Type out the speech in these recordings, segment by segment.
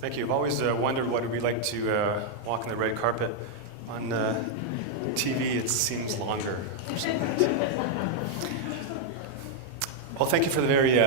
Thank you. I've always wondered what it would be like to walk on the red carpet. On TV, it seems longer. Well, thank you for the very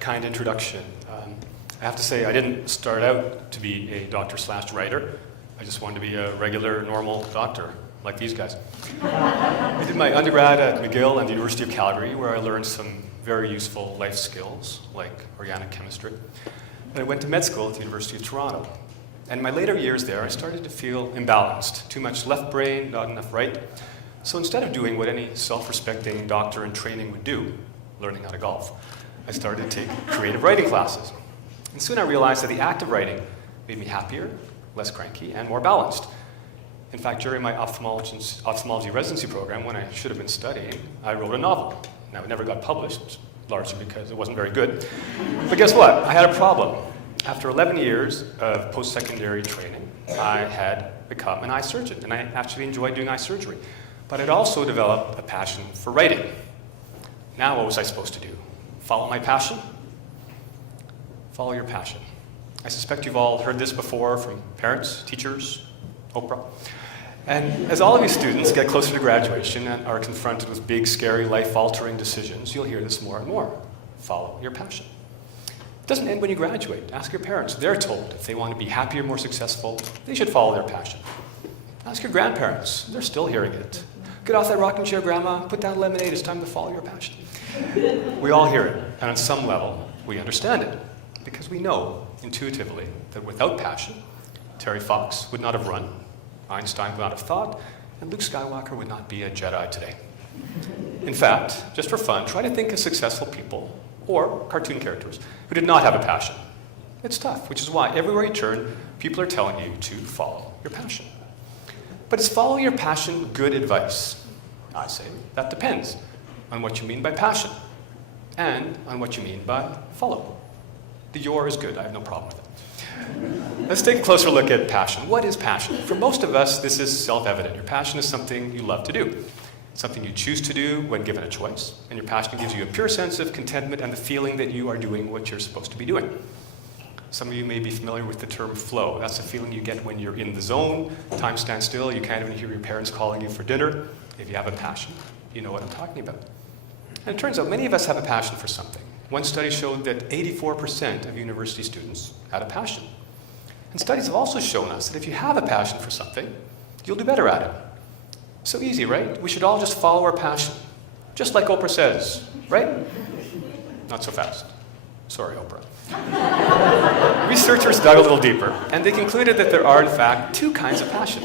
kind introduction. I have to say, I didn't start out to be a doctor/writer. I just wanted to be a regular, normal doctor, like these guys. I did my undergrad at McGill and the University of Calgary, where I learned some very useful life skills, like organic chemistry. And I went to med school at the University of Toronto. And in my later years there, I started to feel imbalanced. Too much left brain, not enough right. So instead of doing what any self-respecting doctor in training would do, learning how to golf, I started to take creative writing classes. And soon I realized that the act of writing made me happier, less cranky, and more balanced. In fact, during my ophthalmology residency program, when I should have been studying, I wrote a novel. Now, it never got published, largely because it wasn't very good. But guess what? I had a problem. After 11 years of post-secondary training, I had become an eye surgeon, and I actually enjoyed doing eye surgery. But I'd also developed a passion for writing. Now, what was I supposed to do? Follow my passion? Follow your passion. I suspect you've all heard this before from parents, teachers, Oprah. And as all of you students get closer to graduation and are confronted with big, scary, life-altering decisions, you'll hear this more and more. Follow your passion. It doesn't end when you graduate. Ask your parents. They're told if they want to be happier, more successful, they should follow their passion. Ask your grandparents. They're still hearing it. Get off that rocking chair, Grandma. Put down lemonade. It's time to follow your passion. We all hear it, and on some level, we understand it, because we know intuitively that without passion, Terry Fox would not have run, Einstein would not have thought, and Luke Skywalker would not be a Jedi today. In fact, just for fun, try to think of successful people or cartoon characters who did not have a passion. It's tough, which is why everywhere you turn, people are telling you to follow your passion. But is follow your passion good advice? I say that depends on what you mean by passion and on what you mean by follow. The your is good. I have no problem with it. Let's take a closer look at passion. What is passion? For most of us, this is self-evident. Your passion is something you love to do, something you choose to do when given a choice, and your passion gives you a pure sense of contentment and the feeling that you are doing what you're supposed to be doing. Some of you may be familiar with the term flow. That's the feeling you get when you're in the zone, time stands still, you can't even hear your parents calling you for dinner. If you have a passion, you know what I'm talking about. And it turns out many of us have a passion for something. One study showed that 84% of university students had a passion. And studies have also shown us that if you have a passion for something, you'll do better at it. So easy, right? We should all just follow our passion. Just like Oprah says, right? Not so fast. Sorry, Oprah. Researchers dug a little deeper, and they concluded that there are, in fact, two kinds of passion.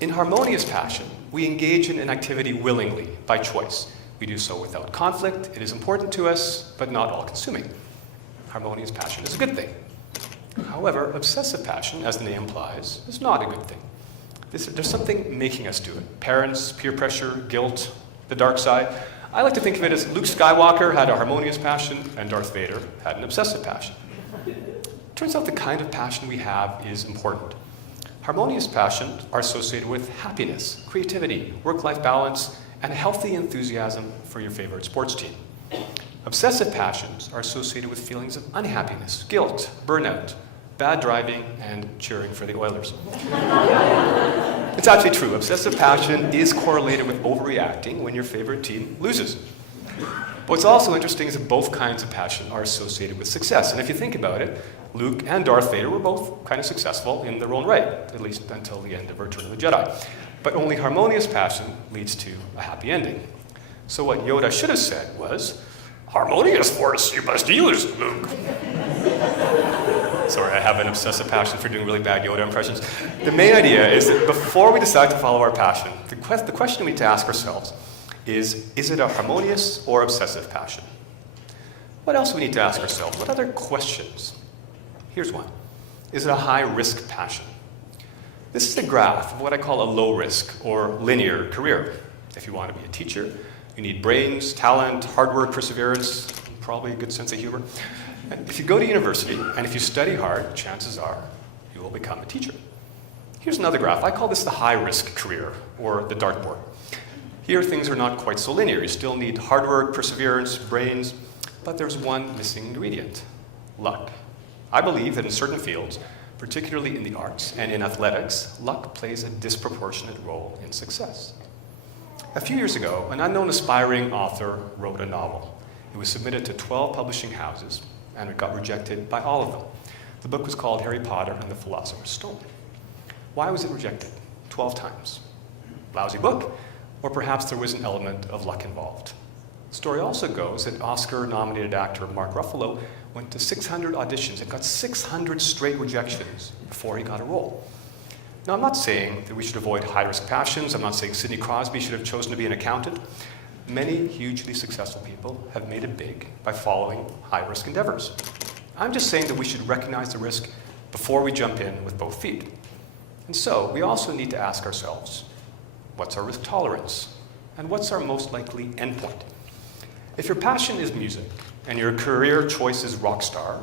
In harmonious passion, we engage in an activity willingly, by choice. We do so without conflict. It is important to us, but not all-consuming. Harmonious passion is a good thing. However, obsessive passion, as the name implies, is not a good thing. There's something making us do it. Parents, peer pressure, guilt, the dark side. I like to think of it as Luke Skywalker had a harmonious passion and Darth Vader had an obsessive passion. Turns out the kind of passion we have is important. Harmonious passions are associated with happiness, creativity, work-life balance, and a healthy enthusiasm for your favorite sports team. Obsessive passions are associated with feelings of unhappiness, guilt, burnout, bad driving, and cheering for the Oilers. It's actually true. Obsessive passion is correlated with overreacting when your favorite team loses. What's also interesting is that both kinds of passion are associated with success. And if you think about it, Luke and Darth Vader were both kind of successful in their own right, at least until the end of Return of the Jedi. But only harmonious passion leads to a happy ending. So what Yoda should have said was, "Harmonious force, you must use, Luke." Sorry, I have an obsessive passion for doing really bad Yoda impressions. The main idea is that before we decide to follow our passion, the question we need to ask ourselves is it a harmonious or obsessive passion? What else do we need to ask ourselves? What other questions? Here's one. Is it a high-risk passion? This is a graph of what I call a low-risk or linear career. If you want to be a teacher, you need brains, talent, hard work, perseverance, probably a good sense of humor. And if you go to university and if you study hard, chances are you will become a teacher. Here's another graph. I call this the high-risk career, or the dartboard. Here, things are not quite so linear. You still need hard work, perseverance, brains, but there's one missing ingredient: luck. I believe that in certain fields, particularly in the arts and in athletics, luck plays a disproportionate role in success. A few years ago, an unknown aspiring author wrote a novel. It was submitted to 12 publishing houses, and it got rejected by all of them. The book was called Harry Potter and the Philosopher's Stone. Why was it rejected? 12 times. Lousy book, or perhaps there was an element of luck involved. The story also goes that Oscar-nominated actor Mark Ruffalo went to 600 auditions and got 600 straight rejections before he got a role. Now, I'm not saying that we should avoid high-risk passions. I'm not saying Sidney Crosby should have chosen to be an accountant. Many hugely successful people have made it big by following high-risk endeavors. I'm just saying that we should recognize the risk before we jump in with both feet. And so, we also need to ask ourselves, what's our risk tolerance? And what's our most likely endpoint? If your passion is music, and your career choice is rock star,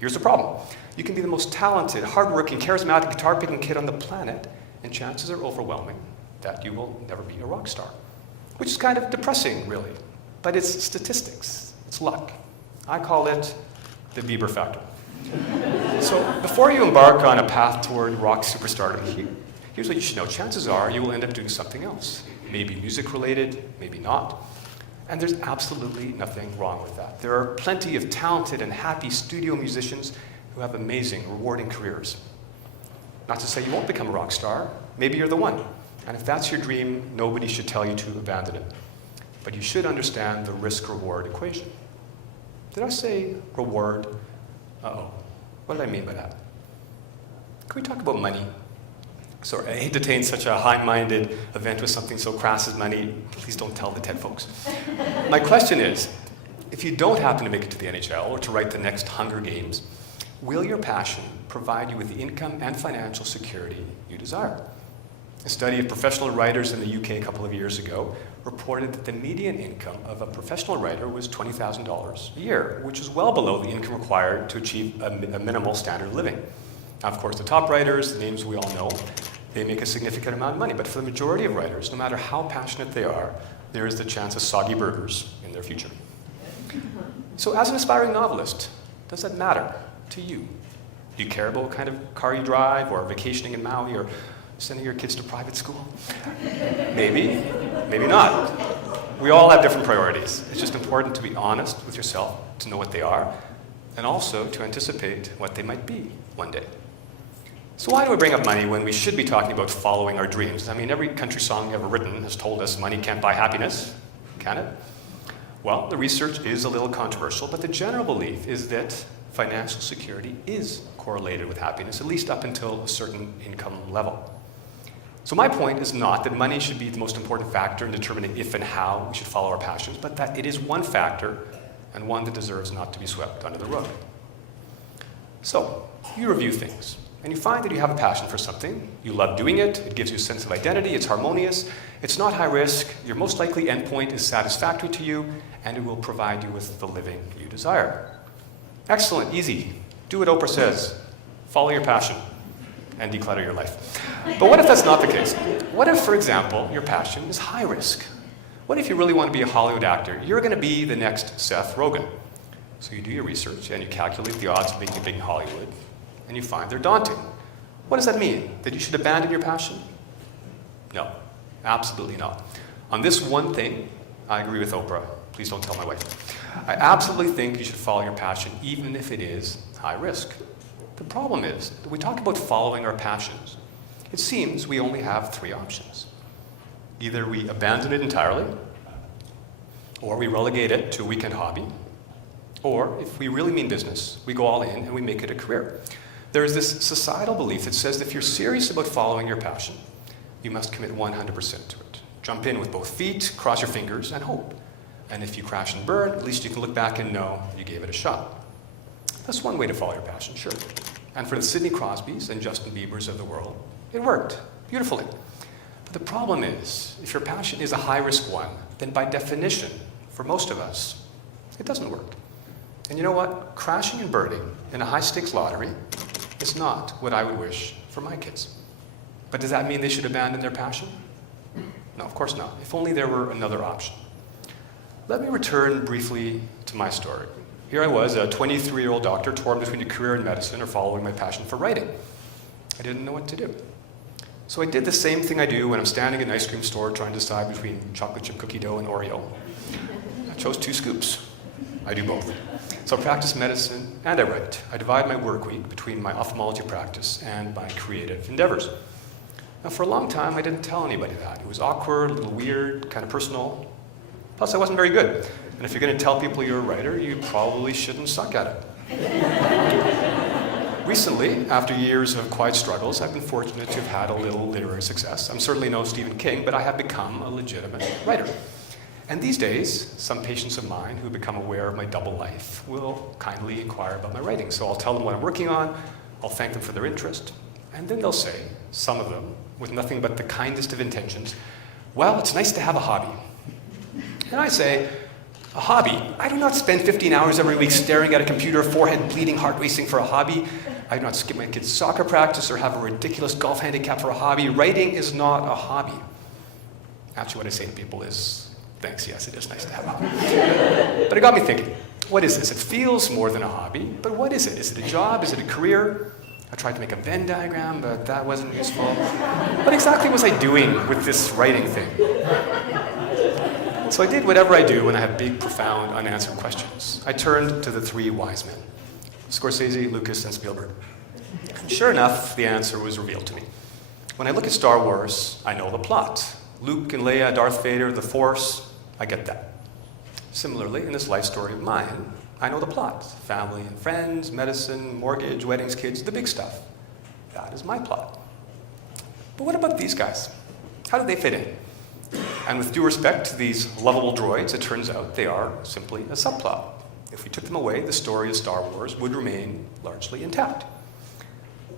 here's the problem. You can be the most talented, hardworking, charismatic, guitar-picking kid on the planet, and chances are overwhelming that you will never be a rock star. Which is kind of depressing, really. But it's statistics. It's luck. I call it the Bieber factor. So before you embark on a path toward rock superstardom, here's what you should know. Chances are you will end up doing something else. Maybe music-related, maybe not. And there's absolutely nothing wrong with that. There are plenty of talented and happy studio musicians who have amazing, rewarding careers. Not to say you won't become a rock star. Maybe you're the one. And if that's your dream, nobody should tell you to abandon it. But you should understand the risk-reward equation. Did I say reward? Uh-oh. What did I mean by that? Can we talk about money? Sorry, I hate to taint such a high-minded event with something so crass as money. Please don't tell the TED folks. My question is, if you don't happen to make it to the NHL or to write the next Hunger Games, will your passion provide you with the income and financial security you desire? A study of professional writers in the UK a couple of years ago reported that the median income of a professional writer was $20,000 a year, which is well below the income required to achieve a minimal standard of living. Now, of course, the top writers, the names we all know, they make a significant amount of money. But for the majority of writers, no matter how passionate they are, there is the chance of soggy burgers in their future. So as an aspiring novelist, does that matter to you? Do you care about what kind of car you drive, or vacationing in Maui, or sending your kids to private school? Maybe, maybe not. We all have different priorities. It's just important to be honest with yourself, to know what they are, and also to anticipate what they might be one day. So why do we bring up money when we should be talking about following our dreams? I mean, every country song ever written has told us money can't buy happiness, can it? Well, the research is a little controversial, but the general belief is that financial security is correlated with happiness, at least up until a certain income level. So my point is not that money should be the most important factor in determining if and how we should follow our passions, but that it is one factor and one that deserves not to be swept under the rug. So, you review things, and you find that you have a passion for something. You love doing it. It gives you a sense of identity. It's harmonious. It's not high risk. Your most likely endpoint is satisfactory to you, and it will provide you with the living you desire. Excellent, easy. Do what Oprah says. Follow your passion and declutter your life. But what if that's not the case? What if, for example, your passion is high risk? What if you really want to be a Hollywood actor? You're going to be the next Seth Rogen. So you do your research and you calculate the odds of making it big in Hollywood, and you find they're daunting. What does that mean? That you should abandon your passion? No, absolutely not. On this one thing, I agree with Oprah. Please don't tell my wife. I absolutely think you should follow your passion, even if it is high risk. The problem is that we talk about following our passions. It seems we only have three options. Either we abandon it entirely, or we relegate it to a weekend hobby, or if we really mean business, we go all in and we make it a career. There is this societal belief that says that if you're serious about following your passion, you must commit 100% to it. Jump in with both feet, cross your fingers, and hope. And if you crash and burn, at least you can look back and know you gave it a shot. That's one way to follow your passion, sure. And for the Sidney Crosbys and Justin Biebers of the world, it worked beautifully. But the problem is, if your passion is a high-risk one, then by definition, for most of us, it doesn't work. And you know what? Crashing and burning in a high-stakes lottery is not what I would wish for my kids. But does that mean they should abandon their passion? No, of course not. If only there were another option. Let me return briefly to my story. Here I was, a 23-year-old doctor torn between a career in medicine or following my passion for writing. I didn't know what to do. So I did the same thing I do when I'm standing in an ice cream store trying to decide between chocolate chip cookie dough and Oreo. I chose 2 scoops. I do both. So I practice medicine and I write. I divide my work week between my ophthalmology practice and my creative endeavors. Now, for a long time, I didn't tell anybody that. It was awkward, a little weird, kind of personal. Plus, I wasn't very good. And if you're going to tell people you're a writer, you probably shouldn't suck at it. Recently, after years of quiet struggles, I've been fortunate to have had a little literary success. I'm certainly no Stephen King, but I have become a legitimate writer. And these days, some patients of mine who become aware of my double life will kindly inquire about my writing. So I'll tell them what I'm working on, I'll thank them for their interest, and then they'll say, some of them, with nothing but the kindest of intentions, well, it's nice to have a hobby. And I say, a hobby? I do not spend 15 hours every week staring at a computer, forehead bleeding, heart racing for a hobby. I do not skip my kids' soccer practice or have a ridiculous golf handicap for a hobby. Writing is not a hobby. Actually, what I say to people is, thanks, yes, it is nice to have a hobby. But it got me thinking, what is this? It feels more than a hobby, but what is it? Is it a job? Is it a career? I tried to make a Venn diagram, but that wasn't useful. What exactly was I doing with this writing thing? So I did whatever I do when I have big, profound, unanswered questions. I turned to the 3 wise men, Scorsese, Lucas, and Spielberg. And sure enough, the answer was revealed to me. When I look at Star Wars, I know the plot. Luke and Leia, Darth Vader, the Force, I get that. Similarly, in this life story of mine, I know the plot. Family and friends, medicine, mortgage, weddings, kids, the big stuff. That is my plot. But what about these guys? How do they fit in? And with due respect to these lovable droids, it turns out they are simply a subplot. If we took them away, the story of Star Wars would remain largely intact.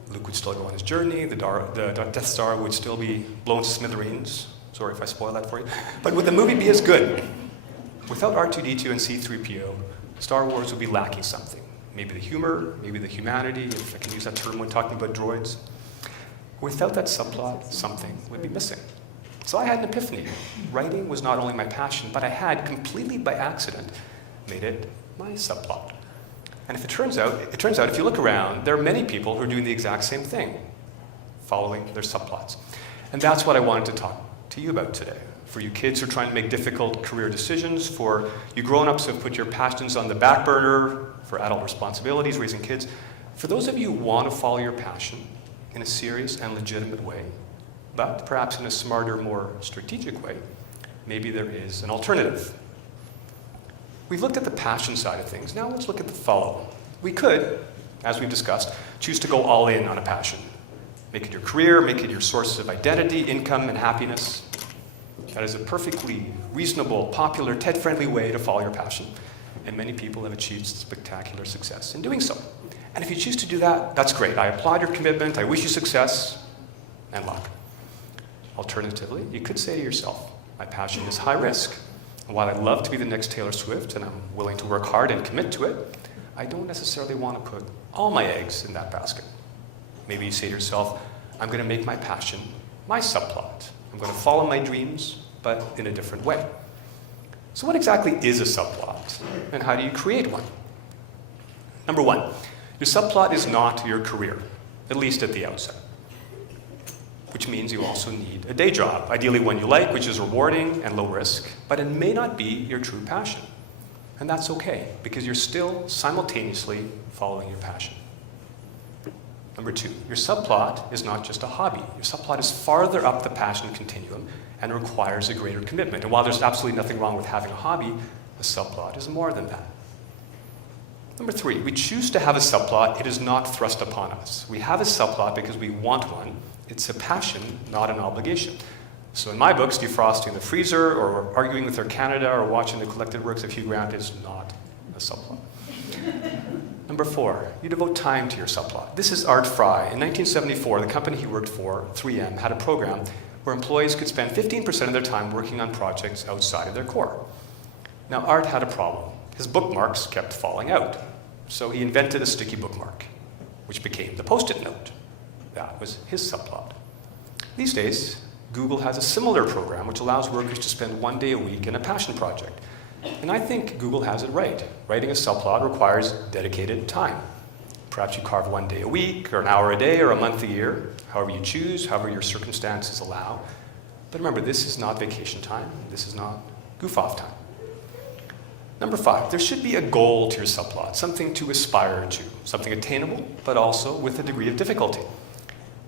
Luke would still go on his journey, the Death Star would still be blown to smithereens. Sorry if I spoil that for you. But would the movie be as good? Without R2-D2 and C-3PO, Star Wars would be lacking something. Maybe the humor, maybe the humanity, if I can use that term when talking about droids. Without that subplot, something would be missing. So I had an epiphany. Writing was not only my passion, but I had, completely by accident, made it my subplot. And it turns out, if you look around, there are many people who are doing the exact same thing, following their subplots. And that's what I wanted to talk to you about today. For you kids who are trying to make difficult career decisions, for you grown-ups who have put your passions on the back burner, for adult responsibilities, raising kids, for those of you who want to follow your passion in a serious and legitimate way, but perhaps in a smarter, more strategic way, maybe there is an alternative. We've looked at the passion side of things. Now let's look at the follow. We could, as we've discussed, choose to go all in on a passion. Make it your career, make it your source of identity, income, and happiness. That is a perfectly reasonable, popular, TED-friendly way to follow your passion. And many people have achieved spectacular success in doing so. And if you choose to do that, that's great. I applaud your commitment. I wish you success and luck. Alternatively, you could say to yourself, my passion is high risk. And while I'd love to be the next Taylor Swift and I'm willing to work hard and commit to it, I don't necessarily want to put all my eggs in that basket. Maybe you say to yourself, I'm going to make my passion my subplot. I'm going to follow my dreams, but in a different way. So what exactly is a subplot? And how do you create one? Number 1, your subplot is not your career, at least at the outset. Which means you also need a day job, ideally one you like, which is rewarding and low risk, but it may not be your true passion. And that's okay, because you're still simultaneously following your passion. Number 2, your subplot is not just a hobby. Your subplot is farther up the passion continuum and requires a greater commitment. And while there's absolutely nothing wrong with having a hobby, a subplot is more than that. Number 3, we choose to have a subplot. It is not thrust upon us. We have a subplot because we want one. It's a passion, not an obligation. So in my books, defrosting the freezer or arguing with Air Canada or watching the collected works of Hugh Grant is not a subplot. Number 4, you devote time to your subplot. This is Art Fry. In 1974, the company he worked for, 3M, had a program where employees could spend 15% of their time working on projects outside of their core. Now, Art had a problem. His bookmarks kept falling out. So he invented a sticky bookmark, which became the Post-it note. That was his subplot. These days, Google has a similar program which allows workers to spend 1 day a week in a passion project. And I think Google has it right. Writing a subplot requires dedicated time. Perhaps you carve 1 day a week, or an hour a day, or a month a year, however you choose, however your circumstances allow. But remember, this is not vacation time. This is not goof-off time. Number 5, there should be a goal to your subplot, something to aspire to, something attainable, but also with a degree of difficulty.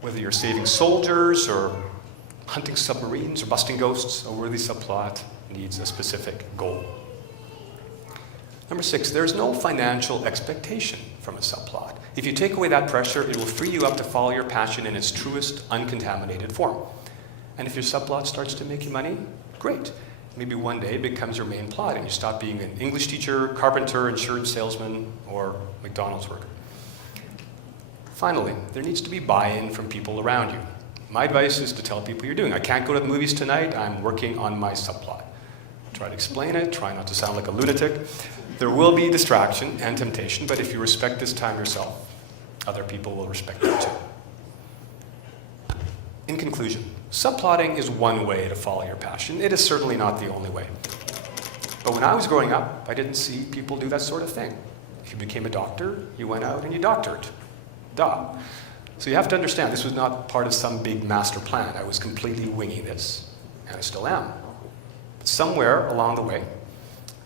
Whether you're saving soldiers, or hunting submarines, or busting ghosts, a worthy subplot needs a specific goal. Number 6, there's no financial expectation from a subplot. If you take away that pressure, it will free you up to follow your passion in its truest, uncontaminated form. And if your subplot starts to make you money, great. Maybe one day it becomes your main plot and you stop being an English teacher, carpenter, insurance salesman, or McDonald's worker. Finally, there needs to be buy-in from people around you. My advice is to tell people you're doing. I can't go to the movies tonight, I'm working on my subplot. Try to explain it, try not to sound like a lunatic. There will be distraction and temptation, but if you respect this time yourself, other people will respect you too. In conclusion, subplotting is one way to follow your passion. It is certainly not the only way. But when I was growing up, I didn't see people do that sort of thing. If you became a doctor, you went out and you doctored. Duh. So you have to understand, this was not part of some big master plan. I was completely winging this, and I still am. But somewhere along the way,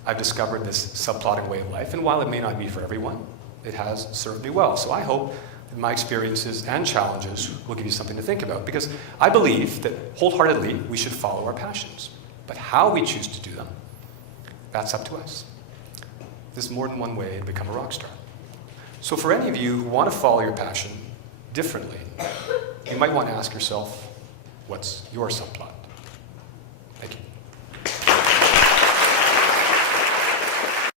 I've discovered this subplotting way of life, and while it may not be for everyone, it has served me well. So I hope that my experiences and challenges will give you something to think about, because I believe that wholeheartedly we should follow our passions. But how we choose to do them, that's up to us. There's more than one way to become a rock star. So for any of you who want to follow your passion differently, you might want to ask yourself, what's your subplot?